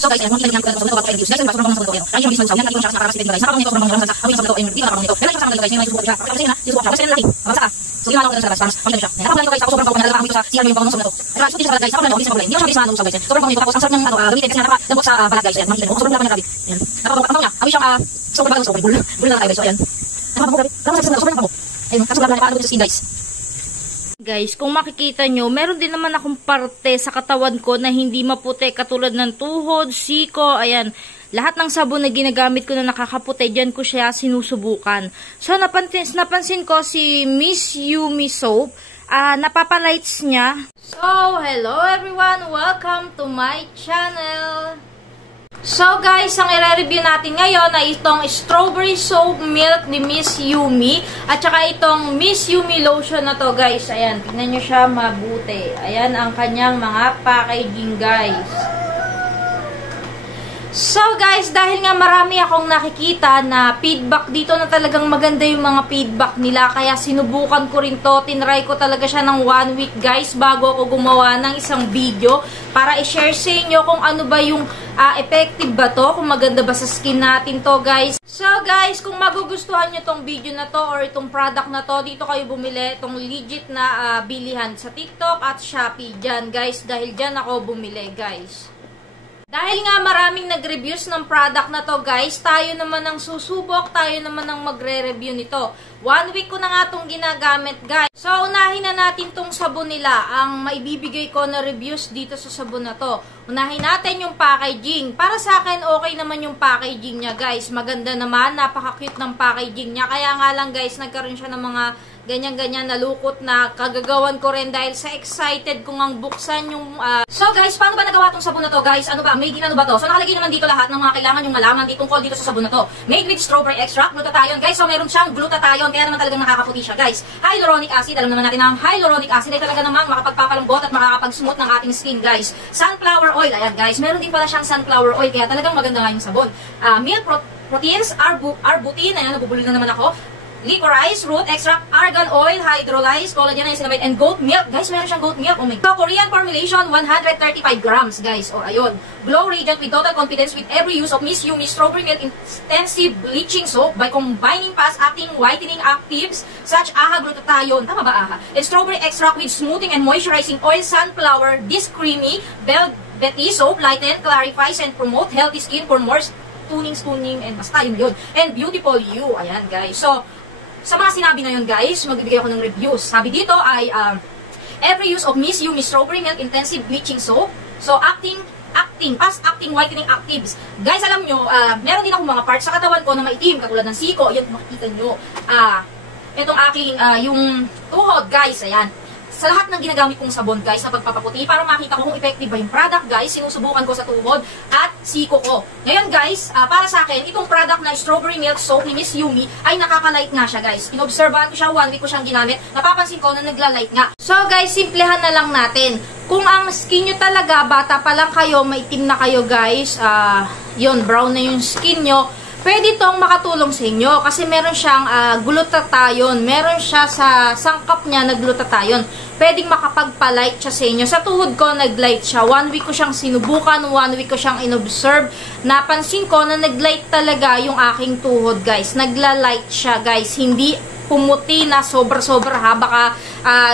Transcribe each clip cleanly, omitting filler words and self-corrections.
So guys, ayan, kung kita ko sa guys, guys, sobrang mga sabon ito. Ay, yung bisman sa yan, nakita ko siya sa para sa guys. Nakapang nito sobrang mga sa. Ang sabon ito ay hindi nakapang nito. Pero siya sa mga guys, may susubo siya. Kasi na, susubo siya. Kasi na laki. Mabasa. So yun lang ako sa labas. Para siya. Nakapang nito guys, ako sobrang pagod na dito sa CR yung pangong sabon ito. Pero suti siya guys, ako lang ako hindi siya bisman sa guys. Sobrang pangit tapos ang sarap ng gamitin kasi nakadabot sa balat guys. Ayan, makikita niyo. Sobrang grabe. Ayan. Nakapang niya. Abi siya sobrang bago sobrang bul na guys. So ayan. Nakapang grabe. Tapos sa sobrang pangit. Ayun, kaso grabe na paano sa skin guys. Guys, kung makikita nyo, meron din naman akong parte sa katawan ko na hindi maputi katulad ng tuhod, siko, ayan. Lahat ng sabon na ginagamit ko na nakakaputi, dyan ko siya sinusubukan. So, napansin ko si Miss Yumi Soap, napapalights niya. So, hello everyone! Welcome to my channel! So guys, ang i-review natin ngayon ay itong strawberry soap milk ni Miss Yumi at saka itong Miss Yumi lotion na to guys. Ayan, tingnan nyo siya mabuti. Ayan ang kanyang mga packaging guys. So guys, dahil nga marami akong nakikita na feedback dito na talagang maganda yung mga feedback nila, kaya sinubukan ko rin to, tinry ko talaga siya ng 1 week guys bago ako gumawa ng isang video para i-share sa inyo kung ano ba yung effective ba to, kung maganda ba sa skin natin to guys. So guys, kung magugustuhan nyo tong video na to or itong product na to, dito kayo bumili itong legit na bilihan sa TikTok at Shopee dyan guys, dahil dyan ako bumili guys. Dahil nga maraming nag-reviews ng product na to guys, tayo naman ang susubok, tayo naman ang magre-review nito. 1 week ko na nga itong ginagamit guys. So unahin na natin tong sabon nila, ang maibibigay ko na reviews dito sa sabon na to. Unahin natin yung packaging. Para sa akin okay naman yung packaging niya guys. Maganda naman, napaka-cute ng packaging niya. Kaya nga lang guys, nagkaroon siya ng mga ganyan-ganyan nalukot na kagagawan ko rin dahil sa excited kong ang buksan yung... So guys, paano ba nagawa tong sabon na to guys? Ano ba? May ginano ba to? So nakalagay naman dito lahat ng mga kailangan yung malaman dito tungkol dito sa sabon na to. Made with strawberry extract, glutathione guys. So meron siyang glutathione, kaya naman talagang nakakaputi siya guys. Hyaluronic acid, alam naman natin na ang hyaluronic acid ay talaga namang makapagpapalambot at makakapag-smooth ng ating skin guys. Sunflower oil, ayan guys. Meron din pala siyang sunflower oil, kaya talagang maganda nga yung sabon. Milk proteins, arbutin, ayan, nabubulol na naman ako. Licorice, root extract, argan oil, hydrolyzed, collagen, niacinamide, and goat milk. Guys, meron siyang goat milk. Oh my God. So, Korean formulation, 135 grams, guys. O, ayun. Glow radiant with total confidence with every use of Miss Yumi Strawberry Milk Intensive Bleaching Soap by combining fast-acting whitening actives such AHA glutathione. Tama ba AHA? And strawberry extract with smoothing and moisturizing oil, sunflower, this creamy, velvety soap, lighten, clarifies, and promote healthy skin for more tuning, and basta yun. And beautiful you. Ayan, guys. So, sa mga sinabi na yun guys, magbibigay ako ng reviews. Sabi dito ay every use of Miss Yumi Strawberry Milk Intensive Bleaching Soap. So fast-acting whitening actives. Guys, alam nyo, meron din ako mga parts sa katawan ko na maitim, katulad ng siko. Ayan, makikita nyo. Itong aking, yung tuhod guys, ayan. Sa lahat ng ginagamit kong sabon guys na pagpapaputi, para makita ko kung effective ba yung product guys, sinusubukan ko sa tuhod at siko ko. Ngayon guys, para sa akin, itong product na strawberry milk soap ni Miss Yumi ay nakaka-light nga siya guys. Inobserbahan ko siya, 1 week ko siyang ginamit, napapansin ko na nagla-light nga. So guys, simplehan na lang natin. Kung ang skin nyo talaga, bata pa lang kayo, maitim na kayo guys, yun, brown na yung skin nyo, pwede itong makatulong sa inyo kasi meron siyang glutathione. Meron siya sa sangkap niya na glutathione. Pwedeng makapagpalight siya sa inyo. Sa tuhod ko, naglight siya. 1 week ko siyang sinubukan, 1 week ko siyang inobserve. Napansin ko na naglight talaga yung aking tuhod, guys. Nagla-light siya, guys. Hindi pumuti na sobra-sobra ha. Baka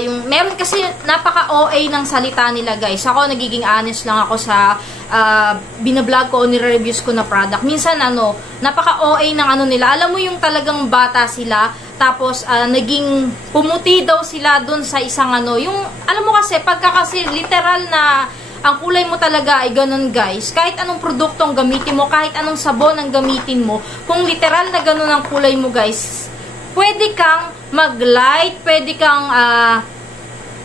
yung meron kasi napaka-OA ng salita nila, guys. Ako nagiging honest lang ako sa binablog ko o nire-reviews ko na product. Minsan napaka-OA ng nila. Alam mo yung talagang bata sila, tapos naging pumuti daw sila dun sa isang yung alam mo kasi pagka kasi literal na ang kulay mo talaga ay ganun guys, kahit anong produktong gamitin mo, kahit anong sabon ang gamitin mo, kung literal na ganun ang kulay mo guys, pwede kang mag-light, pwede kang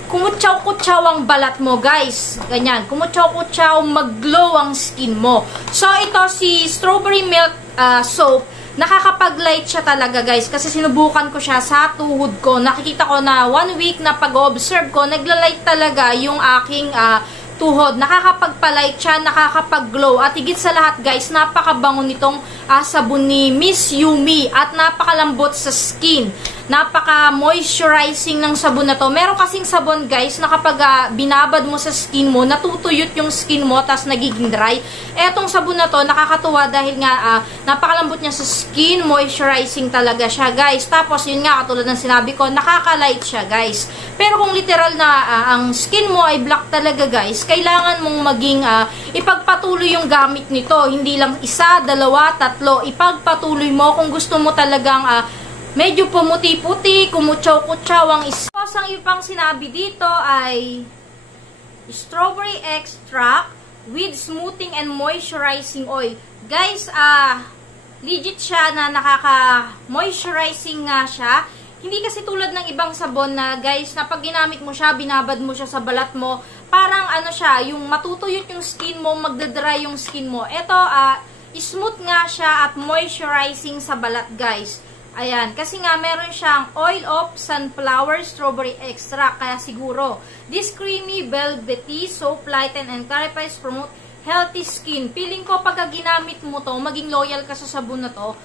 kumutsaw-kutsaw ang balat mo guys, ganyan, kumutsaw-kutsaw, mag-glow ang skin mo. So ito si strawberry milk soap, nakakapag-light siya talaga guys kasi sinubukan ko siya sa tuhod ko. Nakikita ko na 1 week na pag-observe ko, nagla-light talaga yung aking tuhod. Nakakapagpa-light siya, nakakapag-glow. At higit sa lahat guys, napakabango nitong sabon ni Miss Yumi at napakalambot sa skin. napaka-moisturizing ng sabon na to. Meron kasing sabon guys na kapag binabad mo sa skin mo, natutuyot yung skin mo, tas nagiging dry. Etong sabon na to, nakakatuwa dahil nga napakalambot niya sa skin, moisturizing talaga siya guys. Tapos yun nga, katulad ng sinabi ko, nakaka-light siya guys. Pero kung literal na ang skin mo ay black talaga guys, kailangan mong maging ipagpatuloy yung gamit nito. Hindi lang isa, dalawa, tatlo. Ipagpatuloy mo kung gusto mo talagang medyo pumuti-puti, kumutsaw-kutsaw ang isa. Tapos ang ibang sinabi dito ay strawberry extract with smoothing and moisturizing oil. Guys, legit siya na nakaka-moisturizing nga siya. Hindi kasi tulad ng ibang sabon na guys, na pag ginamit mo siya, binabad mo siya sa balat mo, parang ano siya, yung matutuyot yung skin mo, magdadry yung skin mo. Ito, smooth nga siya at moisturizing sa balat guys. Ayan, kasi nga meron siyang oil of sunflower strawberry extract, kaya siguro this creamy velvety soap lighten and clarifies promote healthy skin. Feeling ko pagka ginamit mo to, maging loyal ka sa sabon na to,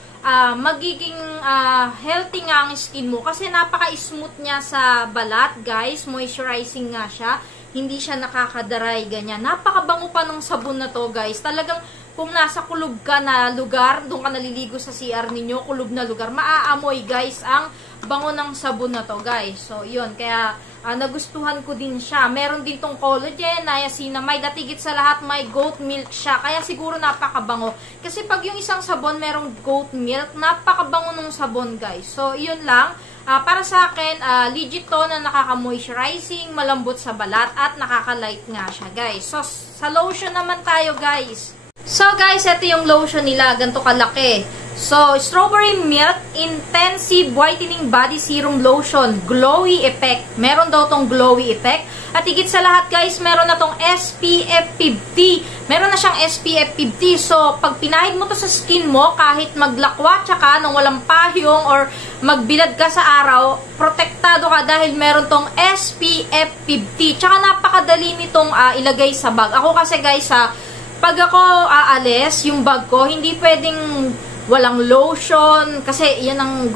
magiging healthy nga ang skin mo kasi napaka-smooth niya sa balat guys, moisturizing nga siya, hindi siya nakakadaray ganyan. Napakabango pa ng sabon na to guys. Talagang kung nasa kulob ka na lugar, doon ka naliligo sa CR ninyo, kulob na lugar, maaamoy guys ang bango ng sabon na to guys. So yun, kaya nagustuhan ko din siya. Meron din tong collagen, niacinamide, at higit sa lahat may goat milk siya. Kaya siguro napakabango. Kasi pag yung isang sabon merong goat milk, napakabango ng sabon guys. So yun lang. Para sa akin, legit to na nakaka-moisturizing, malambot sa balat, at nakaka-light nga siya guys. So sa lotion naman tayo guys. So guys, ito yung lotion nila, ganito kalaki. So, Strawberry Milk Intensive Whitening Body Serum Lotion, Glowy Effect. Meron daw tong glowy effect. At higit sa lahat guys, meron na tong SPF 50. Meron na siyang SPF 50. So, pag pinahid mo to sa skin mo, kahit maglakwatsa ka nang walang payong or magbilad ka sa araw, protektado ka dahil meron tong SPF 50. Tsaka napakadali nitong ilagay sa bag. Ako kasi guys, pag ako aalis, yung bag ko, hindi pwedeng walang lotion. Kasi yan ang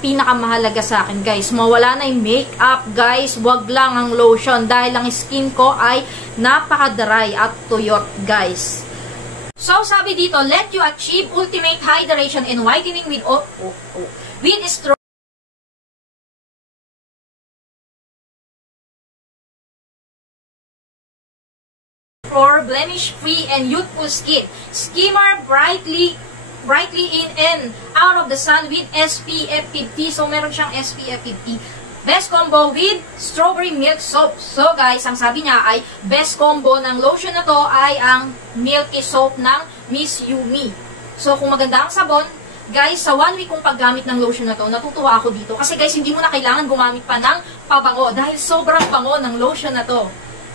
pinakamahalaga sa akin, guys. Mawala na yung makeup, guys. Wag lang ang lotion. Dahil ang skin ko ay napaka-dry at tuyot, guys. So, sabi dito, let you achieve ultimate hydration and whitening with straw. For blemish-free and youthful skin. Skimmer brightly in and out of the sun with SPF 50. So, meron siyang SPF 50. Best combo with strawberry milk soap. So, guys, ang sabi niya ay best combo ng lotion na to ay ang milky soap ng Miss Yumi. So, kung maganda ang sabon, guys, sa 1 week kong paggamit ng lotion na to, natutuwa ako dito. Kasi guys, hindi mo na kailangan gumamit pa ng pabango dahil sobrang bango ng lotion na to.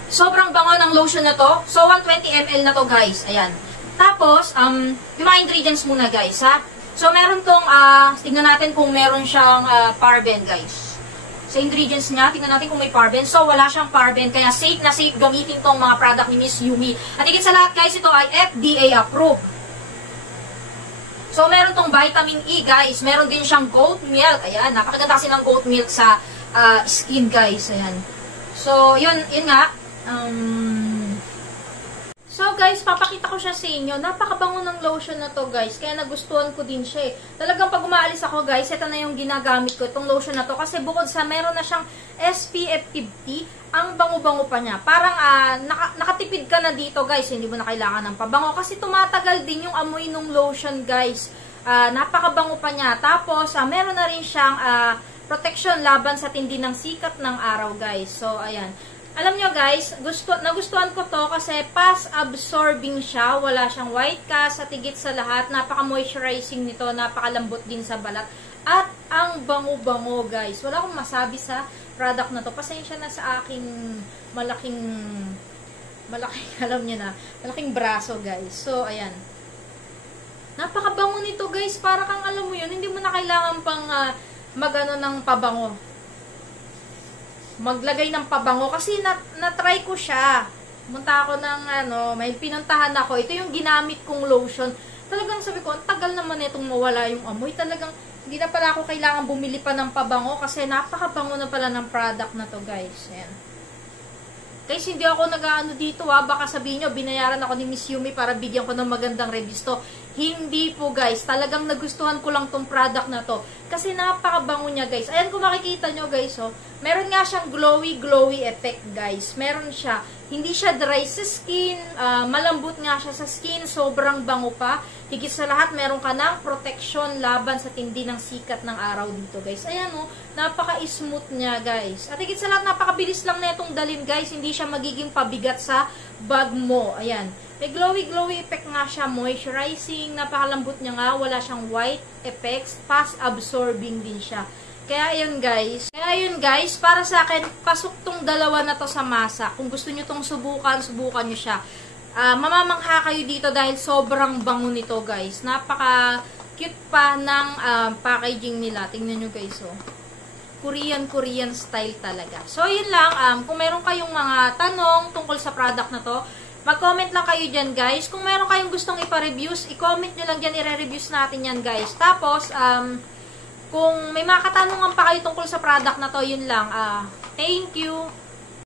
Sobrang bango ng lotion na to. So, 120 ml na to, guys. Ayan. Tapos, yung mga ingredients muna, guys, ha? So, meron tong, tignan natin kung meron siyang paraben, guys. Sa ingredients niya, tignan natin kung may paraben. So, wala siyang paraben. Kaya, safe na safe gamitin tong mga product ni Miss Yumi. At higit sa lahat, guys, ito ay FDA approved. So, meron tong vitamin E, guys. Meron din siyang goat milk. Ayan, napakaganda kasi ng goat milk sa skin, guys. Ayan. So, yun nga. So guys, papakita ko siya sa inyo. Napakabango ng lotion na to guys. Kaya nagustuhan ko din siya eh. Talagang pag umaalis ako guys, ito na yung ginagamit ko. Itong lotion na to. Kasi bukod sa meron na siyang SPF 50, ang bango-bango pa niya. Parang nakatipid ka na dito guys. Hindi mo na kailangan ng pabango. Kasi tumatagal din yung amoy ng lotion guys. Napakabango pa niya. Tapos meron na rin siyang protection laban sa tindi ng sikat ng araw guys. So ayan. Alam nyo guys, nagustuhan ko to kasi fast-absorbing siya. Wala siyang white cast at higit sa lahat. Napaka-moisturizing nito. Napakalambot din sa balat. At ang bango-bango guys. Wala akong masabi sa product na to. Pasensya na sa aking malaking, alam nyo na, malaking braso guys. So, ayan. Napakabango nito guys. Para kang alam mo yun, hindi mo na kailangan pang magano ng pabango. Maglagay ng pabango kasi na-try ko siya. Pumunta ako ng may pinuntahan ako. Ito yung ginamit kong lotion. Talagang sabi ko, ang tagal naman itong mawala yung amoy. Talagang, hindi na pala ako kailangan bumili pa ng pabango kasi napakabango na pala ng product na to, guys. Ayan. Guys, hindi ako nag-aano dito baka sabihin nyo, binayaran ako ni Miss Yumi para bigyan ko ng magandang reviews to. Hindi po guys, talagang nagustuhan ko lang tong product na to. Kasi napakabango niya guys. Ayan kung makikita nyo guys, meron nga siyang glowy effect guys. Meron siya, hindi siya dry sa skin, malambot nga siya sa skin, sobrang bango pa. Higit sa lahat, meron ka ng protection laban sa tindi ng sikat ng araw dito guys. Ayan napaka-smooth niya guys. At higit sa lahat, napakabilis lang na itong dalhin guys. Hindi siya magiging pabigat sa bag mo. Ayan. May glowy effect nga siya, moisturizing, napakalambot niya nga, wala siyang white effects, fast absorbing din siya. Kaya ayun guys, para sa akin, pasok tong dalawa na to sa masa. Kung gusto nyo tong subukan nyo siya. Mamamangha kayo dito dahil sobrang bango nito guys. Napaka-cute pa ng packaging nila. Tingnan nyo guys, Korean style talaga. So, yun lang. Kung meron kayong mga tanong tungkol sa product na to, mag-comment lang kayo dyan, guys. Kung meron kayong gustong ipa-reviews, i-comment nyo lang dyan, i-reviews natin yan, guys. Tapos, kung may mga katanungan pa kayo tungkol sa product na to, yun lang. Thank you!